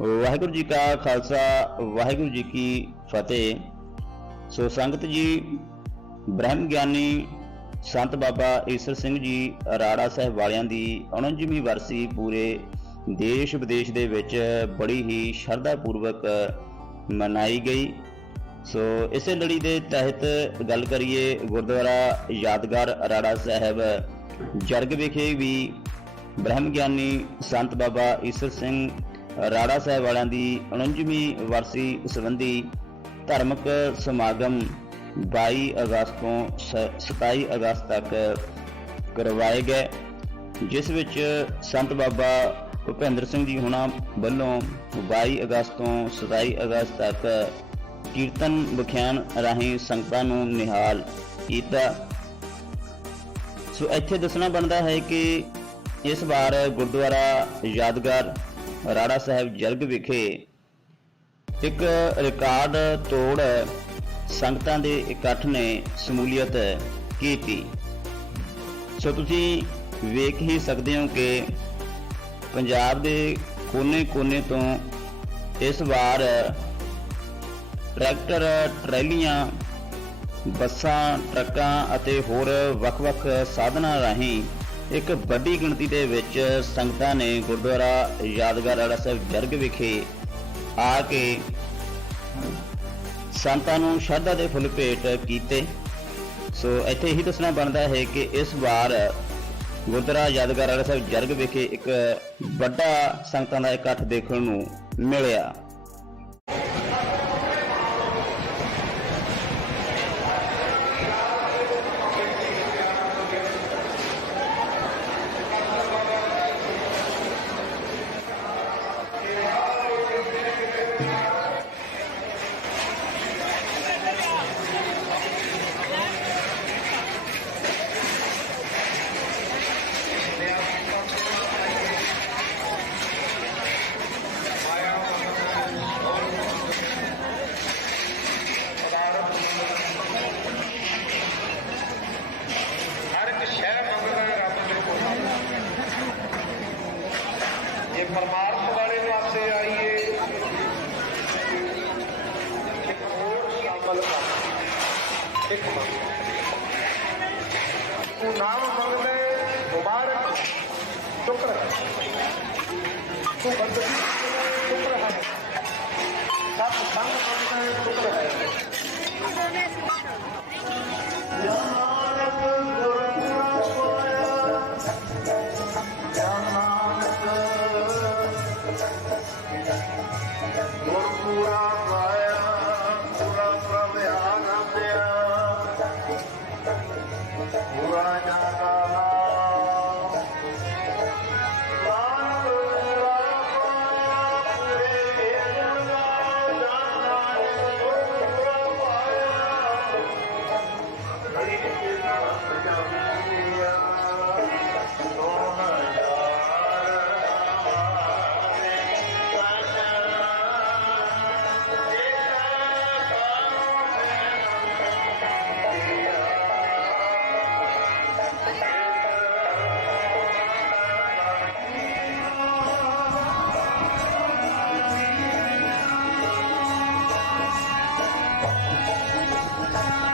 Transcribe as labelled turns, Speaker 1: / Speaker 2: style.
Speaker 1: ਵਾਹਿਗੁਰੂ ਜੀ ਕਾ ਖਾਲਸਾ, ਵਾਹਿਗੁਰੂ ਜੀ ਕੀ ਫਤਿਹ। ਸੋ ਸੰਗਤ ਜੀ, ਬ੍ਰਹਮ ਗਿਆਨੀ ਸੰਤ ਬਾਬਾ ਈਸਰ ਸਿੰਘ ਜੀ ਰਾੜਾ ਸਾਹਿਬ ਵਾਲਿਆਂ ਦੀ 49ਵੀਂ ਵਰਸੀ ਪੂਰੇ ਦੇਸ਼ ਵਿਦੇਸ਼ ਦੇ ਵਿੱਚ ਬੜੀ ਹੀ ਸ਼ਰਧਾ ਪੂਰਵਕ ਮਨਾਈ ਗਈ। ਸੋ ਇਸੇ ਲੜੀ ਦੇ ਤਹਿਤ ਗੱਲ ਕਰੀਏ ਗੁਰਦੁਆਰਾ ਯਾਦਗਾਰ ਰਾੜਾ ਸਾਹਿਬ ਜਰਗ ਵਿਖੇ ਵੀ ਬ੍ਰਹਮ ਗਿਆਨੀ ਸੰਤ ਬਾਬਾ ਈਸਰ ਸਿੰਘ ਰਾੜਾ ਸਾਹਿਬ ਵਾਲਿਆਂ ਦੀ 49ਵੀਂ ਵਰਸੀ ਸੰਬੰਧੀ ਧਾਰਮਿਕ ਸਮਾਗਮ 22 ਅਗਸਤ ਤੋਂ ਸ- 27 ਅਗਸਤ ਤੱਕ ਕਰਵਾਏ ਗਏ, ਜਿਸ ਵਿੱਚ ਸੰਤ ਬਾਬਾ ਭੁਪਿੰਦਰ ਸਿੰਘ ਜੀ ਹੁਣਾਂ ਵੱਲੋਂ 22 ਅਗਸਤ ਤੋਂ 27 ਅਗਸਤ ਤੱਕ ਕੀਰਤਨ ਵਿਖਿਆਨ ਰਾਹੀਂ ਸੰਗਤਾਂ ਨੂੰ ਨਿਹਾਲ ਕੀਤਾ। ਸੋ ਇੱਥੇ ਦੱਸਣਾ ਬਣਦਾ ਹੈ ਕਿ ਇਸ ਵਾਰ ਗੁਰਦੁਆਰਾ ਯਾਦਗਾਰ ਰਾੜਾ ਸਾਹਿਬ ਜਲਗ ਵਿਖੇ ਇੱਕ ਰਿਕਾਰਡ ਤੋੜ ਸੰਗਤਾਂ ਦੇ ਇਕੱਠ ਨੇ ਸਮੂਲੀਅਤ ਕੀਤੀ। ਸੋ ਤੁਸੀਂ ਵੇਖ ਹੀ ਸਕਦੇ ਹੋ ਕਿ ਪੰਜਾਬ ਦੇ ਕੋਨੇ-ਕੋਨੇ ਤੋਂ ਇਸ ਵਾਰ ਟਰੈਕਟਰ, ਟਰੈਲੀਆਂ, ਬੱਸਾਂ, ਟਰੱਕਾਂ ਅਤੇ ਹੋਰ ਵੱਖ-ਵੱਖ ਸਾਧਨਾਂ ਰਾਹੀਂ ਇੱਕ ਵੱਡੀ ਗਿਣਤੀ ਦੇ ਵਿੱਚ ਸੰਗਤਾਂ ਨੇ ਗੁਰਦੁਆਰਾ ਯਾਦਗਾਰ ਵਾਲਾ ਸਾਹਿਬ ਜਰਗ ਵਿਖੇ ਆ ਕੇ ਸੰਤਾਂ ਨੂੰ ਸ਼ਰਧਾ ਦੇ ਫੁੱਲ ਭੇਟ ਕੀਤੇ। ਸੋ ਇੱਥੇ ਹੀ ਦੱਸਣਾ ਬਣਦਾ ਹੈ ਕਿ ਇਸ ਵਾਰ ਗੁਰਦੁਆਰਾ ਯਾਦਗਾਰ ਵਾਲਾ ਸਾਹਿਬ ਜਰਗ ਵਿਖੇ ਇੱਕ ਵੱਡਾ ਸੰਗਤਾਂ ਦਾ ਇਕੱਠ ਦੇਖਣ ਨੂੰ ਮਿਲਿਆ
Speaker 2: ਹਰ ਇੱਕ ਸ਼ੈ ਮੰਗਦਾ ਹੈ ਰੱਬ ਦੇ ਕੋਲ ਜੇ ਪਰਮਾਰਥ ਵਾਲੇ ਪਾਸੇ ਆਈਏ ਇੱਕ ਹੋਰ ਸ਼ਾਮਲ ਕਰ ਇੱਕ ਮੰਗ ਤੂੰ ਨਾਮ ਮੰਗਦਾ ਹੈ, ਮੁਬਾਰਕ ਸ਼ੁਕਰ ਹੈ ਤੂੰ ਬੰਦਗੀ ਸ਼ੁਕਰ ਹੈ ਸਤ ਸੰਗ Nirvana.
Speaker 3: Thank
Speaker 2: you.